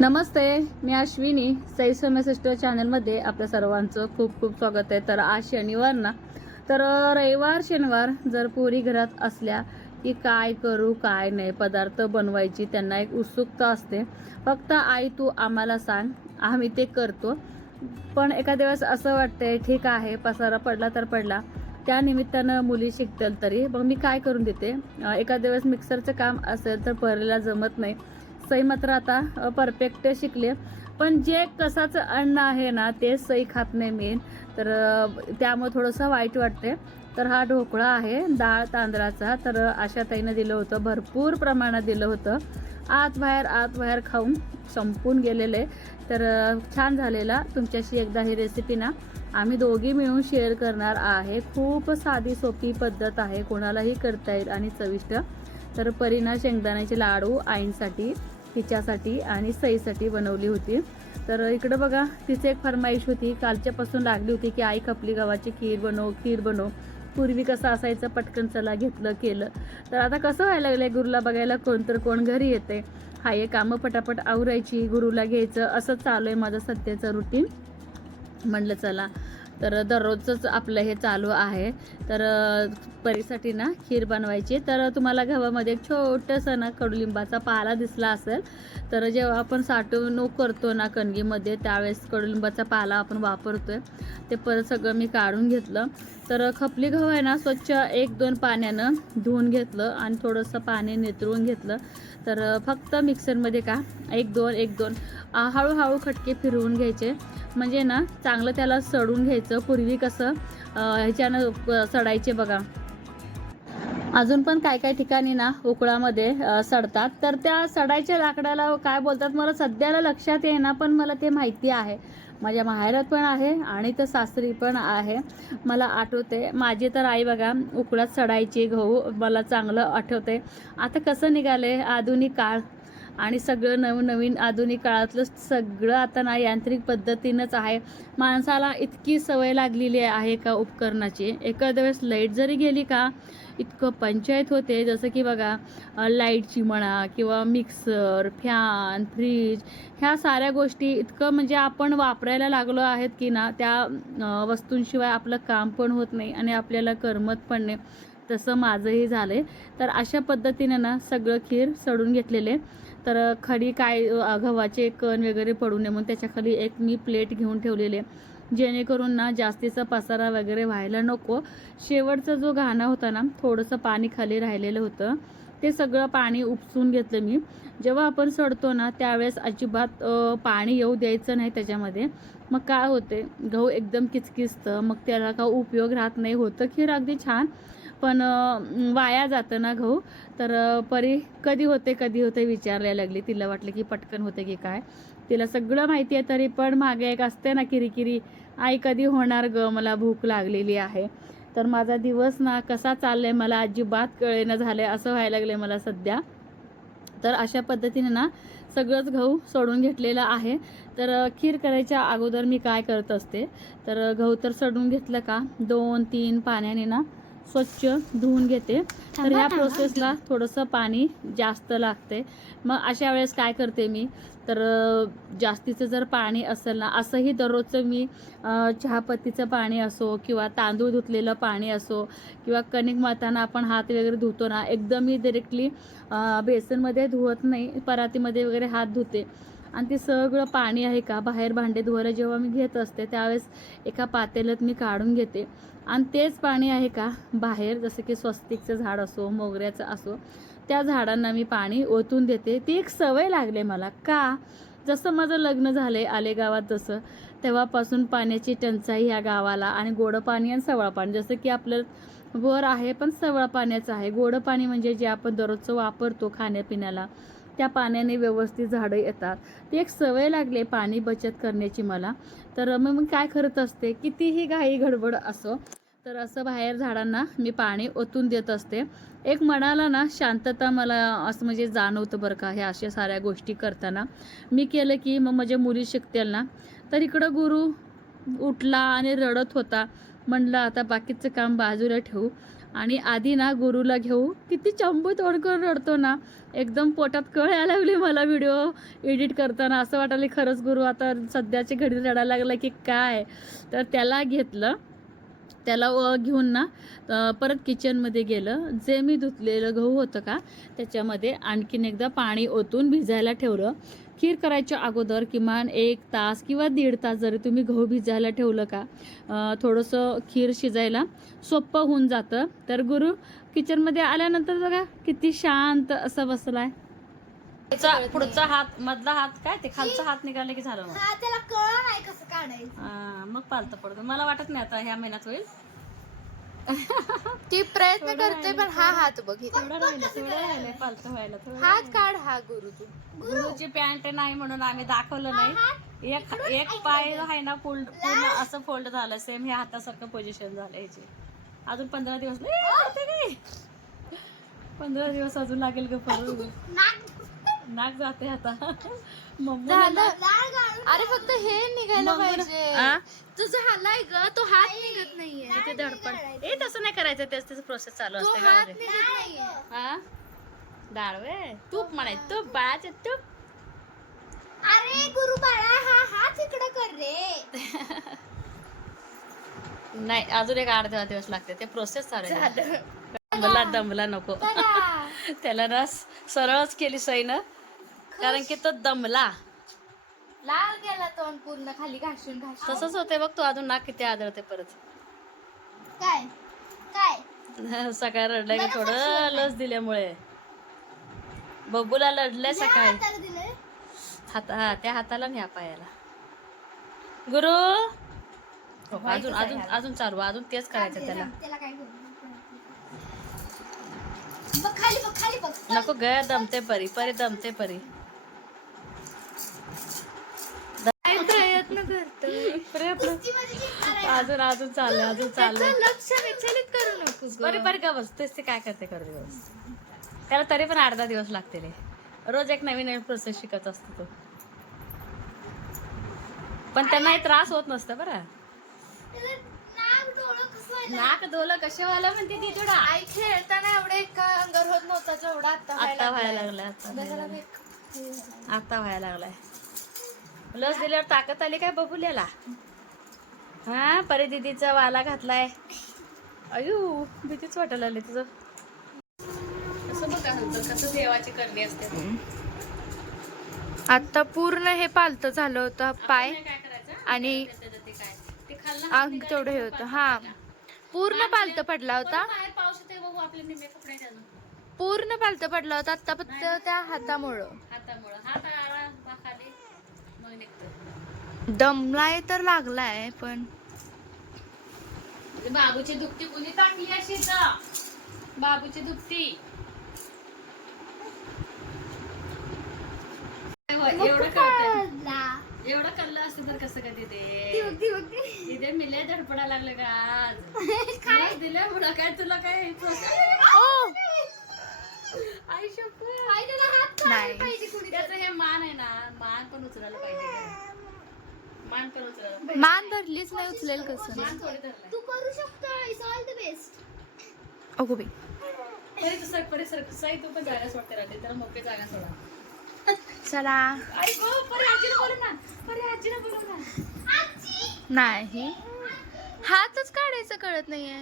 नमस्ते, मी Ashwini. Sai sister चॅनलमध्ये आपल्या सर्वांचं खूप खूप स्वागत आहे. तर आज शनिवार ना, तर रविवार शनिवार जर पोरी घरात असल्या की काय करू काय नाही पदार्थ बनवायची त्यांना एक उत्सुकता असते. फक्त आई तू आम्हाला सांग, आम्ही ते करतो. पण एखाद्या वेळेस असं वाटतंय ठीक आहे पसारा पडला तर पडला, त्या निमित्तानं मुली शिकतील तरी मग मी काय करून देते. एखाद्या वेळेस मिक्सरचं काम असेल तर परीला जमत नाही. सई मात्र आता परफेक्ट शिकले. पण जे कसाचं अन्न आहे ना ते सई खात नाही मेन. तर त्यामुळे थोडंसं वाईट वाटते. तर हा ढोकळा आहे डाळ तांदळाचा. तर आशा ताईनं दिलं होतं, भरपूर प्रमाणात दिलं होतं. आत बाहेर खाऊन संपून गेलेले. तर छान झालेला. तुमच्याशी एकदा ही रेसिपी ना आम्ही दोघी मिळून शेअर करणार आहे. खूप साधी सोपी पद्धत आहे, कोणालाही करता येईल आणि चविष्ट. तर परीना शेंगदाण्याचे लाडू आईंसाठी, तिच्यासाठी आणि सईसाठी बनवली होती. तर इकडं बघा तिची एक फरमाईश होती, कालच्यापासून लागली होती की आई खपली गव्हाची खीर बनव. पूर्वी कसं असायचं, पटकन चला घेतलं केलं. तर आता कसं व्हायला लागलंय, गुरुला बघायला कोण घरी येते. हे कामं पटापट आवरायची, गुरुला घ्यायचं, असं चालू आहे माझं सध्याचं रुटीन. म्हणलं चला तर दररोजच आपलं हे चालू आहे. तर परीसाठी ना खीर बनवायची. तर तुम्हाला गव्हामध्ये एक छोटंसं ना कडुलिंबाचा पाला दिसला असेल. तर जेव्हा आपण साठवणूक करतो ना कणगीमध्ये त्यावेळेस कडुलिंबाचा पाला आपण वापरतोय. ते परत सगळं मी काढून घेतलं. तर खपली गहू आहे ना स्वच्छ 1-2 पाण्यानं धुवून घेतलं आणि थोडंसं पाणी नितळून घेतलं. तर फक्त मिक्सरमध्ये का 1-2 हळूहळू खटके फिरवून घ्यायचे. म्हणजे ना चांगलं त्याला सडून घ्यायचं. पूर्वी कसं ह्याच्यानं सडायचे बघा. अजून पण काय ठिकाणी ना उकळामध्ये सडतात. तर त्या सडायच्या लाकडाला काय बोलतात मला सध्याला लक्षात येईना, पण मला ते माहिती आहे. माझ्या माहेरात पण आहे आणि तर सासरी पण आहे. मला आठवते माझी तर आई बघा उकळात सडायची गहू, मला चांगलं आठवते. आता कसं निघाले आधुनिक काळ आणि सगळं नवीन आधुनिक काळातलं सगळं आता ना यांत्रिक पद्धतीनंच आहे. माणसाला इतकी सवय लागलेली आहे का उपकरणाची, एखाद्या वेळेस लाईट जरी गेली का इतकं पंचायत होते. जसं की बघा लाईटची म्हणा किंवा मिक्सर, फॅन, फ्रीज, ह्या साऱ्या गोष्टी इतकं म्हणजे आपण वापरायला लागलो आहेत की ना त्या वस्तूंशिवाय आपलं काम पण होत नाही आणि आपल्याला करमत पण नाही. तसं माझंही झालंय. तर अशा पद्धतीने ना सगळं खीर सडून घेतलेले. तर खडी गव्हाचे कण वगैरे पडू नये म्हणून त्याच्याखाली एक मी प्लेट घेऊन ठेवलेले, जेणेकरून ना जास्तीचा पसारा वगैरे व्हायला नको. शेवटचा जो घाणा होता ना थोडंसं पाणी खाली राहिलेलं होतं, ते सगळं पाणी उपसून घेतलं मी. जेव्हा आपण सडतो ना त्यावेळेस अजिबात पाणी येऊ द्यायचं नाही त्याच्यामध्ये. मग काय होते गहू एकदम किचकिचतं, मग त्याला का उपयोग राहत नाही. होतं खीर अगदी छान, पण वाया जातं ना गहू. तर परी कधी होते विचारायला लागली. तिला वाटलं की पटकन होते की काय. तिला सगळं माहिती आहे तरी पण मागे एक असते ना किरीकिरी, आई कधी होणार ग, मला भूक लागलेली आहे. तर माझा दिवस ना कसा चाललाय मला अजिबात कळेना झालंय, असं व्हायला लागलंय मला सध्या. तर अशा पद्धतीने ना सगळंच गहू सोडून घेतलेलं आहे. तर खीर करायच्या अगोदर मी काय करत असते, तर गहू तर सडून घेतलं का 2-3 पाण्याने ना स्वच्छ धुवून घेते. तर ह्या प्रोसेसला थोडंसं पाणी जास्त लागते. मग अशा वेळेस काय करते मी, तर जास्तीचं जर पाणी असेल ना, असंही दररोजचं मी चहापत्तीचं पाणी असो किंवा तांदूळ धुतलेलं पाणी असो किंवा कणिक मळताना आपण हात वगैरे धुतो ना, एकदम मी डायरेक्टली बेसनमध्ये धुवत नाही, परातीमध्ये वगैरे हात धुते. आणि ते सगळं पाणी आहे का बाहेर भांडे धुवायला जेव्हा मी घेत असते त्यावेळेस एका पातेल्यात मी काढून घेते. आणि तेच पाणी आहे का बाहेर, जसं की स्वस्तिकचं झाड असो, मोगऱ्याचं असो, त्या झाडांना मी पाणी ओतून देते. ती एक सवय लागले मला. का, जसं माझं लग्न झालंय आलेगावात तसं, तेव्हापासून पाण्याची टंचाई ह्या गावाला. आणि गोडं पाणी आणि सवळं पाणी, जसं की आपलं वर आहे पण सवळं पाण्याचं आहे. गोडं पाणी म्हणजे जे आपण दररोजचं वापरतो खाण्यापिण्याला, त्या पाण्याने व्यवस्थित झाडं येतात. ती एक सवय लागली पाणी बचत करण्याची मला. तर मग मी काय करत असते, कितीही घाई गडबड असो तर असं बाहेर झाडांना मी पाणी ओतून देत असते. एक मनाला ना शांतता मला असं म्हणजे जाणवतं बरं का, ह्या अशा साऱ्या गोष्टी करताना. मी केलं की मग माझ्या मुली शिकतील ना. तर इकडं गुरु उठला आणि रडत होता. म्हणलं आता बाकीचं काम बाजूला ठेवू, आणि आधी ना गुरुला घेऊ किती चंबू तोड करून रडतो ना, एकदम पोटात कळ यायला लागली मला व्हिडिओ एडिट करताना. असं वाटायला खरंच गुरु आता सध्याची घडी रडायला लागला की काय. तर त्याला घेतलं, त्याला घेऊन ना परत किचनमध्ये गेलं. जे मी धुतलेलं गहू होतं का त्याच्यामध्ये आणखीन एकदा पाणी ओतून भिजायला ठेवलं. खीर करायच्या अगोदर किमान 1 तास किंवा 1.5 तास जरी तुम्ही गहू भिजायला ठेवलं का थोडंसं खीर शिजायला सोपं होऊन जातं. तर गुरु किचनमध्ये आल्यानंतर बघा किती शांत असं बसलाय. पुढचा हात, मधला हात काय ते खालचा हात निघाला की झालं मग. त्याला कळ नाही कसं काढायचं. मग पालतं पडतो. मला वाटत नाही आता ह्या महिन्यात होईल. ती प्रयत्न करते पण हा हात बघ थोडं राहिलंय पालतं व्हायला. हात काढ. हा गुरु तू गुरुची पॅन्ट नाही म्हणून आम्ही दाखवलं नाही. एक पाय आहे ना फोल्ड पूर्ण असं फोल्ड झालं, सेम ह्या हातासारखं पोझिशन झालं ह्याची. अजून 15 दिवस नाही, 15 दिवस अजून लागेल ग. नाक जाते आता. अरे फक्त हे निघायला पाहिजे. तुझं हालाय ग, तो हात निघत नाहीये. ते धडपड तसं नाही करायचं, त्याच प्रोसेस चालू तो असते. हात निघत नाहीये. हा डाळ वे तूप म्हणायचं, तूप बाळाचे तूप. अरे गुरु बाळा हा हात इकडे कर रे. नाही अजून एक 8-10 दिवस लागते, ते प्रोसेस चालू आहे. दमला नको. त्याला ना सरळच केली सईनं, कारण की तो दमला. लाल गेला तोंड पूर्ण खाली घासून घासून. तसंच होते बघ. तू अजून नाक किती आदळते परत. काय काय सकाळी रडलं की थोडं लस दिल्यामुळे. बब्बूला लढलंय सकाळी. त्या हाताला आणि ह्या पायाला. गुरु अजून अजून अजून चालू, अजून तेच करायचं त्याला. नको ग, दमते परी, परी दमते परी. प्रयत्न करतो. अजून अजून चाललंय, अजून चाललंय. लक्ष विचलित करू नको. बरी बरी का बस, तेच ते काय करते कर दिवस. त्याला तरी पण 8-10 दिवस लागतील. रोज एक नवीन नवीन प्रोसेस शिकत असतो तो. पण त्यांनाही त्रास होत नसतं बरं. नाक डोळं कसे व्हायला म्हणते ती थोडा. आई खेळताना एवढे का अंगावर होत नव्हता जेवढा आता व्हायला लागलाय. आता व्हायला लागलाय. लस दिल्यावर ताकद आली काय बबुल्याला. हा परी दीदीचा वाला घातलाय. अयो भीतीच वाटायला लागली तुझं. असं बघा कसं देवाची करणी असते. आता पूर्ण हे पालतं झालं होतं पाय आणि अंग तेवढं हे होतं. हा पूर्ण पालतं पडला होता. पूर्ण पालतं पडला होता. आता फक्त त्या हातामुळं दमलाय तर लागलाय. पण बाबूची दुपटी कुणी टाकली अशी. बाबूची दुपटी एवढं कल्लं असतं तर कसं काय तिथे मिले धडपडा लागलं का आज दिल्या पुढं काय तुला काय. आई त्याचं हे मान आहे ना, मान पण उचलायला पाहिजे. मान पण उचलायला. मान धरलीच नाही, उचलेल कसं. मान थोडी धरलाय. तू करू शकतोस. All the best. अगो बाई परी तू सर परी सर साई तू पण जागा सोडते राहते, त्याला मोकळी जागा सोडा. चला. आई गो परी आजीला बोलू ना, परी आजीला बोलू ना. नाही हातच काढायचं कळत नाहीये.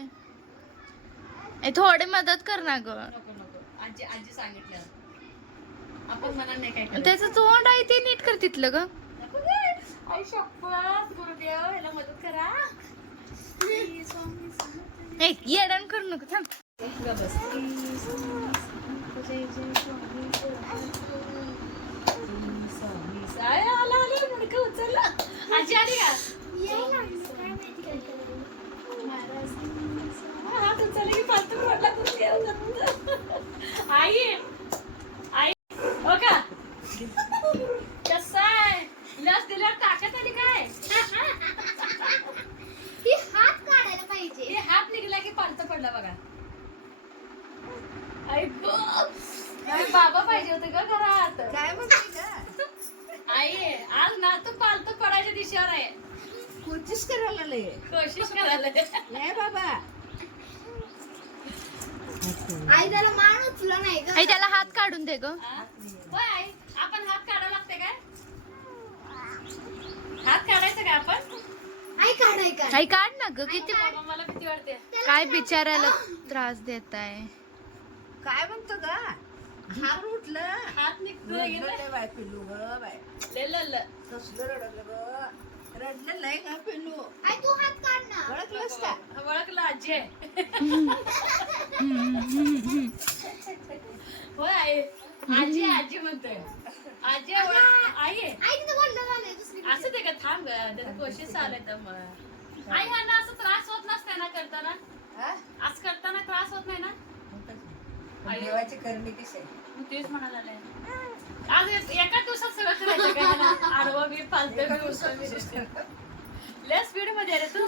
थोडी मदत कर ना ग. नको नको, आजी आजी सांगितलं आपण मनात नाही काय करायचं. त्याचं तोंड आहे ते नीट कर तिथलं ग. आई शपथ गुरुदेव ह्याला मदत करा. येडण करू नको. थांब बस. आजी आली का. हात उचलले की फालतू रोडला आई आई हो का. कसं आहे लस दिल्यावर ताकद आली काय. हात काढायला पाहिजे. हे हात निघला की पालतं पडला बघा. आई बाबा पाहिजे होते का घरात. काय म्हणते आई आज ना तू पालतं पडायच्या दिशेवर आहे. कोशिश करायला कोशिश करायला नाही बाबा. आई त्याला मान उचला नाही ग. आई त्याला हात काढून दे ग. होय आई, आपण हात काढायला लागते काय? हात काढायचं काय आपण? आई काढाय का? आई काढ ना ग. किती बाबा, मला किती वाटते. काय बिचारायला त्रास देत आहे. काय म्हणतो ग हात उठलं हात निघतो रडलं बाय पिल्लू ग बाय ल कसलं रडलं ग रडलं नाही का पिल्लू आई तू हात काढ ना. ओळखलंस का ओळखलं आजी आहे. होय आई, आजी आजी म्हणतोय. आजी आहे, आई आहे. आई तिथं बोललं झालंय दुसरी. असं ते का थांब ग, त्याचं कोशिश चालू आहे मग. आई ह्यांना असं त्रास होत नसते ना करताना? हा? असं करताना त्रास होत नाही ना? पण देवाची करणी कशी आहे मग तेच म्हणायला लागले. आज एका दिवसात सगळं करायचं काय ना? आडवं बी फालतं बी उसळ बी लय स्पीड मध्ये रे तू.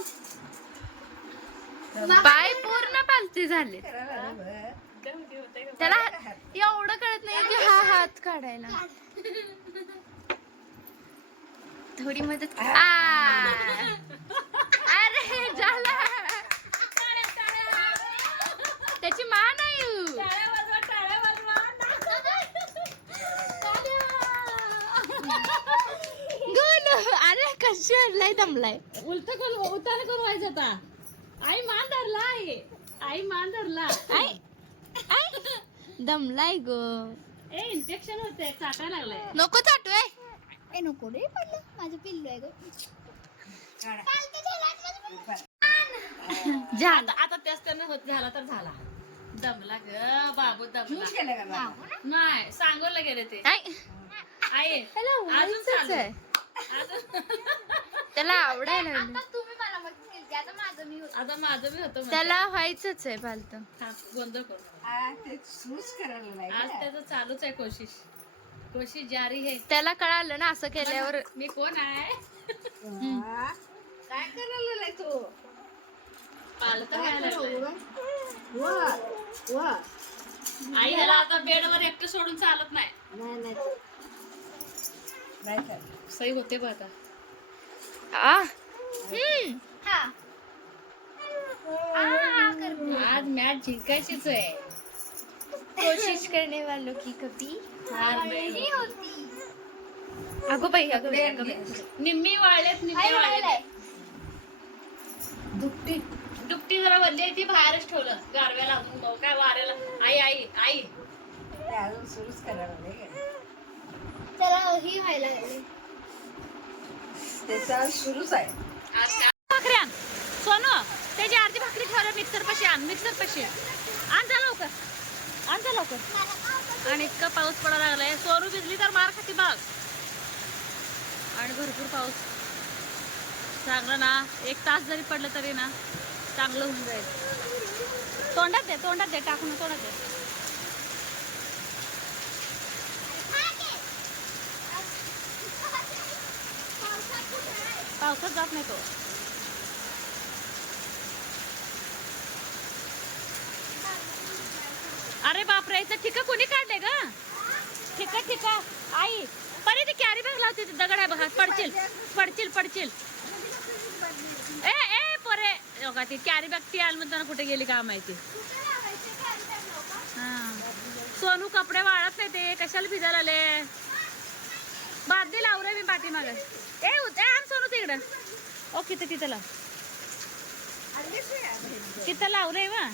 पाय पूर्ण पालती झाले. करायला लागलं बरं. दमती होते का? त्याला एवढं कळत नाही की हा हात काढायला. थोडी मदत अरे झाला. त्याची मान आहे. टाळ्या वाजवा, टाळ्या वाजवा. गोलू अरे कशी हरलाय दमलाय. उतार करून व्हायचं आता. आई मान धरला आहे. आई मान धरला. आई आई दमलाय ग. ए इन्फेक्शन होते, चाटा लागलाय. नको चाटूय. ए नको रे पडलं. माझं पिल्लू आहे ग. काढा. पालतं झालं आज माझं पिल्लू. झाला. आता त्याच त्यांना होत झाला तर झाला. दमला ग बाबू, दमला. तूच केलं का बाबा? नाही सांगवलं गेले ते. आई आई त्याला अजून व्हायचंच चालू. आहे. त्याला आवडायला लागलं. आता तुम्ही मला मदत केली. आता माझं मी होतो. आता माझं बी होतं. त्याला व्हायचंच आहे पालत. गोंधळ करू. हा, ते सूस करायला नाही आज का? त्याचं चालूच आहे कोशिश. कोशिश जारी आहे. त्याला कळालं ना असं केल्यावर. मी कोण आहे? हा? काय करायला नाही तू पालक काय घ्यायला लागलाय. करायला? वा वा आई ह्याला आता बेडवर एकटं सोडून चालत नाही. नाही नाही नाही करत. सही होते बघ आता. हा. आज मॅच जिंकायचीच आहे. कोशिश करने वालों की कभी हार नाही. ही होती. अगो बाई अगो बाई, अगो बाई. निम्मी वाळलेत, निम्मी आई वाळलेत. राहिलाय. दुपटी दुपटी जरा वरली आहे, ती बाहेरच ठेवलं गारव्याला. काय वाऱ्याला. आई आई आई ते अजून सुरूच करायला नाही का? त्याला ही व्हायला लागली. त्याचा सुरूच आहे भाकरी आण. सोनू त्याची अर्धी भाकरी ठेवल्या मिक्सर पाशी आण. मिक्सर पाशी आण जा लवकर. आण जा लवकर. आणि इतका पाऊस पडायला लागलाय. सोनू भिजली तर मार खाती बघ. आणि भरपूर पाऊस. चांगलं ना, 1 तास जरी पडलं तरी ना चांगलं होऊन जाईल. तोंडात दे, तोंडात दे, टाकून तोंडात दे. पावसात जात नाही तो. अरे बापरे, इथं ठिका कोणी काढले ग? ठिका ठिका आई परे ती कॅरी बॅग लावते. दगड आहे बघा. पडचिल पडचिल पडचिल. ए ए परे बघा ती कॅरी बॅग ती आल म्हणताना कुठे गेली का माहिती. हा सोनू कपडे वाळत नाही ते कशाला भिजायला आले. बादली लाव रे मी पाठीमागे. ए आण सोनू तिकडं. ओके तर तिथं लाव. तिथं लाव रे वा.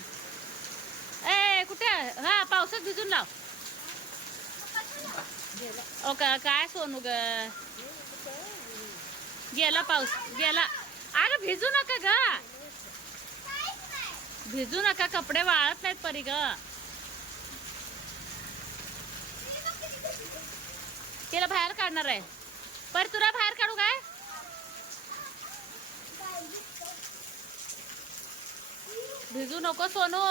ए कुठे. हा पावसात भिजून लाव. ओ काय सोनू ग. गेला पाऊस गेला. अगं भिजू नका ग. भिजू नका, कपडे वाळत नाहीत परी ग. तिला बाहेर काढणार आहे. पर तुला बाहेर काढू काय. भिजू नको सोनू.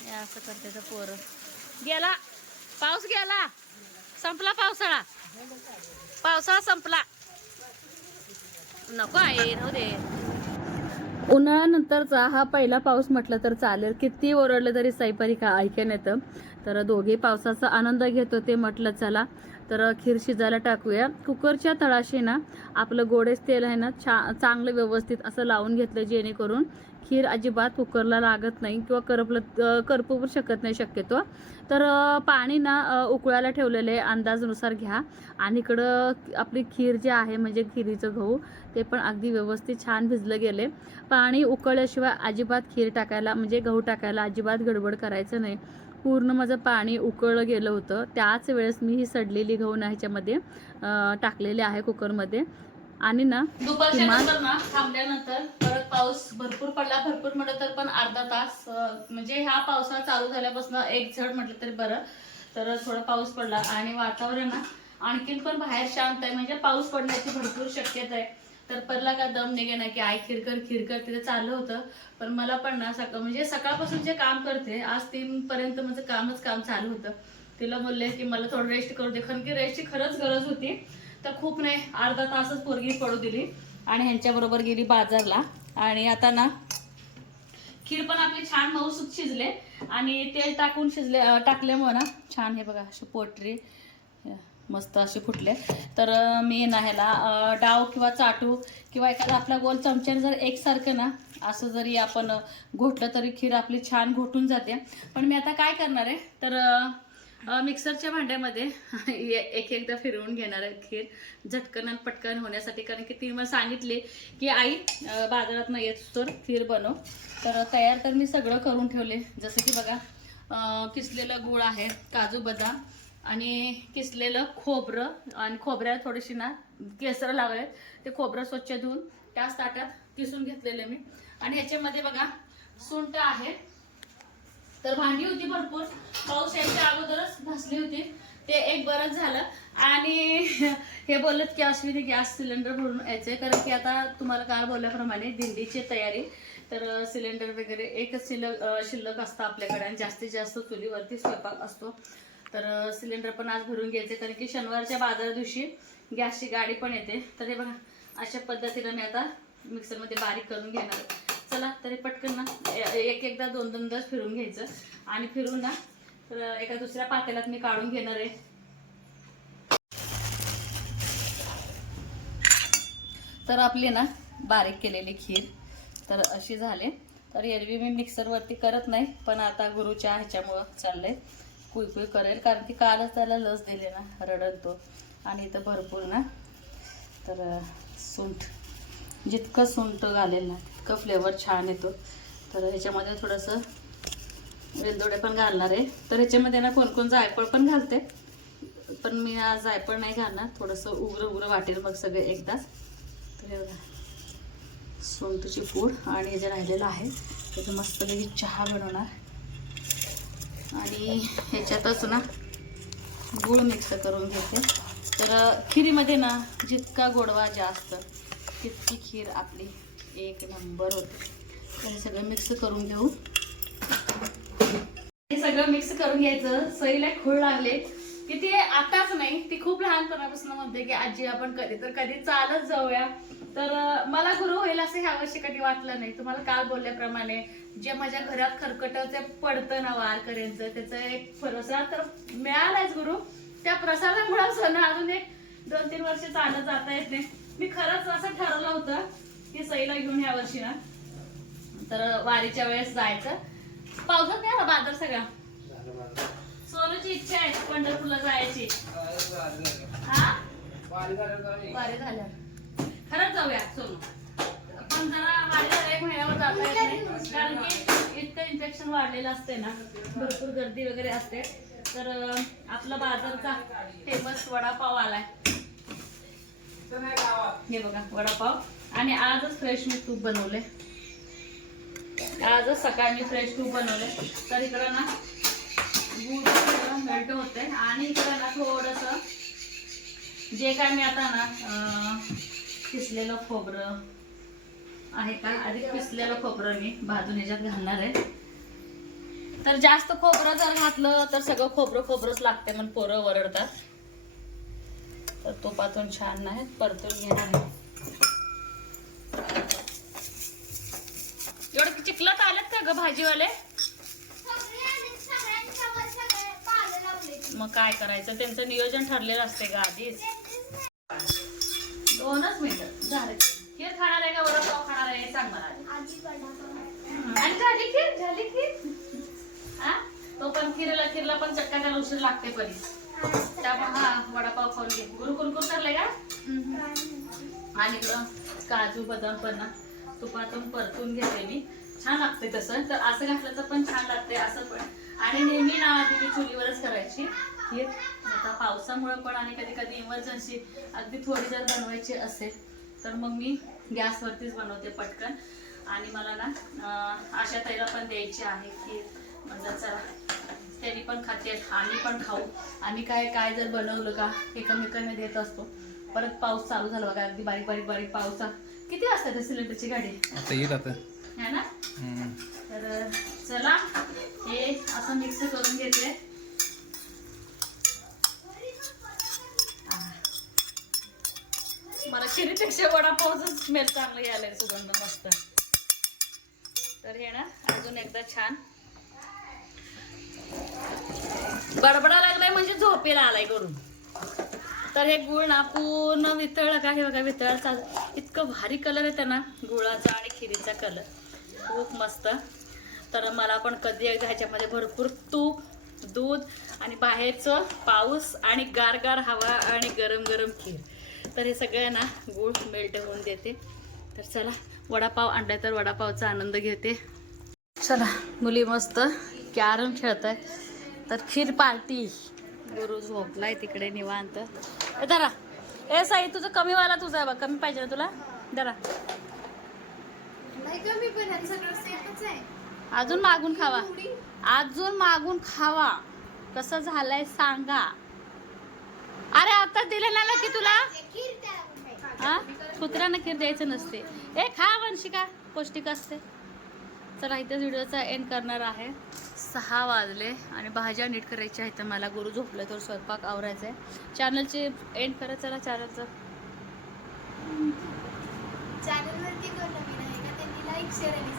हे असं करते तर पोरं. गेला पाऊस गेला. संपला पावसाळा. पावसाळा संपला. नको आहे राहू दे. उन्हाळ्यानंतरचा हा पहिला पाऊस म्हटलं तर चालेल. किती ओरडलं तरी साईपरी का ऐकून येतं. तर दोघे पावसाचा आनंद घेत होते. म्हटलं चला तर खीर शिजायला टाकूया. कुकरच्या तळाशी ना आपलं गोडेच तेल आहे ना चांगलं व्यवस्थित असं लावून घेतलं, जेणेकरून खीर अजिबात कुकरला लागत नाही किंवा करपू शकत नाही शक्यतो. तर पाणी ना उकळायला ठेवलेले अंदाजानुसार घ्या. आणि इकडं आपली खीर जी आहे म्हणजे खिरीचं गहू ते पण अगदी व्यवस्थित छान भिजलं गेले. पाणी उकळल्याशिवाय अजिबात खीर टाकायला म्हणजे गहू टाकायला अजिबात गडबड करायचं नाही. पूर्ण माझं पाणी उकळलं गेलं होतं. त्याच वेळेस मी ही सडलेली गहू ना ह्याच्यामध्ये टाकलेले आहे कुकरमध्ये. आणि ना दुपारच्या नंतर ना थांबल्यानंतर परत पाऊस भरपूर पडला. भरपूर म्हटलं तर पण अर्धा तास म्हणजे ह्या पावसाळा चालू झाल्यापासून एक झड म्हटलं तरी बरं. तर थोडा पाऊस पडला आणि वातावरण ना आणखीन पण बाहेर शांत आहे, म्हणजे पाऊस पडण्याची भरपूर शक्यता आहे. तर पहिला का दम निघे ना की आई खीर कर तिथे चालू होतं. पण मला पण ना म्हणजे सकाळपासून जे काम करते आज 3 पर्यंत माझं काम चालू होतं. तिला बोलले की मला थोडं रेस्ट करू दे, कारण की रेस्टची खरंच गरज होती. तर खूप नाही अर्धा तासच पोरगी पडू दिली आणि ह्यांच्याबरोबर गेली बाजारला. आणि आता ना खीर पण आपली छान मऊसूत शिजले आणि तेल टाकून टाकल्यामुळे ना छान हे बघा अशी पोटरी मस्त असे फुटले. तर मी ना ह्याला डाव किंवा चाटू किंवा एखादा आपला गोल चमच्याने जर एकसारखं ना असं जरी आपण घोटलं तरी खीर आपली छान घोटून जाते. पण मी आता काय करणार आहे तर मिक्सरच्या भांड्यामध्ये एकदा फिरवून घेणार आहे खीर झटकन आणि पटकन होण्यासाठी. कारण की ती मला सांगितले की आई बाजारात न येत तर खीर बनव. तर तयार तर मी सगळं करून ठेवले. जसं की बघा किसलेलं गूळ आहे, काजू बदाम आणि किसलेलं खोबरं आणि खोबऱ्याला थोडीशी ना केसर लावले. ते खोबरं स्वच्छ धुवून त्याच ताटात किसून घेतलेलं मी. आणि ह्याच्यामध्ये बघा सुंठ आहे. तर भांडी होती भरपूर, पाऊस यायच्या अगोदरच घासली होती, ते एक बरंच झालं. आणि हे बोलत की अश्विनी गॅस सिलेंडर भरून यायचे, कारण की आता तुम्हाला काल बोलल्याप्रमाणे दिंडीची तयारी. तर सिलेंडर वगैरे एकच शिल्लक असतं आपल्याकडे आणि जास्तीत जास्त चुलीवरती स्वयंपाक असतो. तर सिलेंडर पण आज भरून घ्यायचे, कारण की शनिवारच्या बाजार दिवशी गॅसची गाडी पण येते. तर हे बघा अशा पद्धतीनं मी आता मिक्सरमध्ये बारीक करून घेणार. चला तरी पटकन ना एकदा दोन तास फिरून घ्यायचं आणि फिरून ना तर एका दुसऱ्या पातेल्यात मी काढून घेणार आहे. तर आपली ना बारीक केलेली खीर तर अशी झाले. तर एरवी मी मिक्सरवरती करत नाही, पण आता गुरुच्या ह्याच्यामुळं चाललंय कुई करेल, कारण की कालच त्याला लस दिले ना रडत तो. आणि इथं भरपूर ना तर सुंठ जितकं सुंठ घालेल ना तितकं फ्लेवर छान येतो. तर ह्याच्यामध्ये थोडंसं वेलदोडे पण घालणार आहे. तर ह्याच्यामध्ये ना कोण जायफळ पण घालते, पण मी आज जायफळ नाही घालणार. थोडंसं उग्र वाटेल मग सगळे एकदाच. तर सुंठची पूड आणि जे राहिलेलं आहे त्याचं मस्तपैकी चहा बनवणार. आणि ह्याच्यातच ना गूळ मिक्स करून घेते. तर खिरीमध्ये ना जितका गोडवा जास्त तितकी खीर आपली एक नंबर होते. तर हे सगळं मिक्स करून घेऊ. हे सगळं मिक्स करून घ्यायचं. सईला खूळ लागले की ती आताच नाही, ती खूप लहानपणापासून म्हणते की आजी आपण कधी चालत जाऊया. तर मला गुरु होईल असं ह्या वर्षी कधी वाटलं नाही. तुम्हाला काल बोलल्याप्रमाणे जे माझ्या घरात खरकट ते पडतं ना वारकऱ्यांचं, त्याचं एक प्रसाद तर मिळालाच गुरु. त्या प्रसादामुळे सण अजून 1-2-3 वर्ष चालत जाता येत नाही. मी खरंच असं ठरवलं होतं की सईला घेऊन ह्या वर्षी ना तर वारीच्या वेळेस जायचं. पावसात नाही ना बाजार सगळा. सोनूची इच्छा आहे पंढरपूरला जायची. हा वारी झाल्या खरंच जाऊया सोनू. पण जरा वारीला 1 महिन्यावर जाता येत नाही, कारण की इतकं इन्फेक्शन वाढलेलं असते ना, भरपूर गर्दी वगैरे असते. तर आपला बाजारचा फेमस वडापाव आलाय. हे बघा वडापाव. आणि आजच फ्रेश मी तूप बनवले. आजच सकाळी मी फ्रेश तूप बनवले. तर इकडं ना गुळ मेल्ट होते आणि इकडं ना थोडंसं जे काय मी आता ना किसलेलं खोबरं आहे का आधी किसलेलं खोबरं मी भाजून ह्याच्यात घालणार आहे. तर जास्त खोबरं जर घातलं तर सगळं खोबरंच लागते, मग पोरं वरडतात. तर तुपातून छान नाही परतून घेणार आहे. एवढं चिखलात आलेत का ग भाजीवाले? मग काय करायचं त्यांचं नियोजन ठरलेलं असते का आधीच. 2च मिनिटं झाले. खीर खाणार आहे का वडापाव खाणार आहे सांग मला आधी. आधी वडापाव. आणि झाली खीर हा तो पण खीरला पण चटका त्याला उशीर लागते परी. त्यामुळे हा वडापाव खाऊन घे. गुरु कुरकुर करलाय का. आणि इकडं काजू बदाम पण ना तुपातून परतून घेते मी. छान लागते तसं. तर असं घातलं तर पण छान लागते असं पण. आणि नेहमी ना आधी मी चुलीवरच करायची खीर. आता पावसामुळे पण आणि कधी कधी इमर्जन्सी अगदी थोडी जर बनवायची असेल तर मग मी गॅसवरतीच बनवते पटकन. आणि मला ना आशा ताईला पण द्यायची आहे खीर. म्हणजे चला त्यांनी पण खाते आम्ही पण खाऊ. आम्ही काय जर बनवलं का एकमेकांना देत असतो. परत पाऊस चालू झाला बघा अगदी बारीक बारीक पावसा. किती वाजता त्या सिलेंडरची गाडी आता येत आता है ना. तर चला हे असं मिक्स करून घेते. मला खिरीपेक्षा वडापावचं स्मेल चांगलं यायलंय सुगंध मस्त. तर हे ना अजून एकदा छान बडबडा लागलाय म्हणजे झोपेला आलाय करून. तर हे गुळ ना पूर्ण वितळलं का हे बघा वितळायला चालू. इतकं भारी कलर आहे त्यांना गुळाचा आणि खिरीचा कलर खूप मस्त. तर मला पण कधी एकदा ह्याच्यामध्ये भरपूर तूप दूध आणि बाहेरचं पाऊस आणि गार हवा आणि गरम खीर. तर हे सगळं ना गुळ मेल्ट होऊन देते. तर चला वडापाव आणलाय तर वडापावचा आनंद घेते. चला मुली मस्त कॅरम खेळत आहेत. तर खीर पार्टी. गुरु झोपलाय तिकडे निवांत. धरा ए साई तुझं कमीवाला तुझा आहे बघ. कमी पाहिजे ना तुला धरा. नाही कमी पण आहे सगळं सेमच आहे. अजून मागून खावा. अजून मागून खावा. कसं झालंय सांगा. अरे आता दिलं ना की तुला. खीर त्याला पण पाहिजे. हा कुत्र्यांना खीर द्यायचं नसते. ए खा वंशिका पौष्टिक असते. चला इथेच व्हिडिओचा एंड करणार आहे. 6 वाजले आणि भाज्या नीट करायच्या आहेत. मला गुरु झोपलं तर स्वयंपाक आवरायचा आहे. चॅनलचे एंड करत चला. चॅनलचं चॅनलवरती कोण नवीन आहे का त्यांनी लाईक शेअर आणि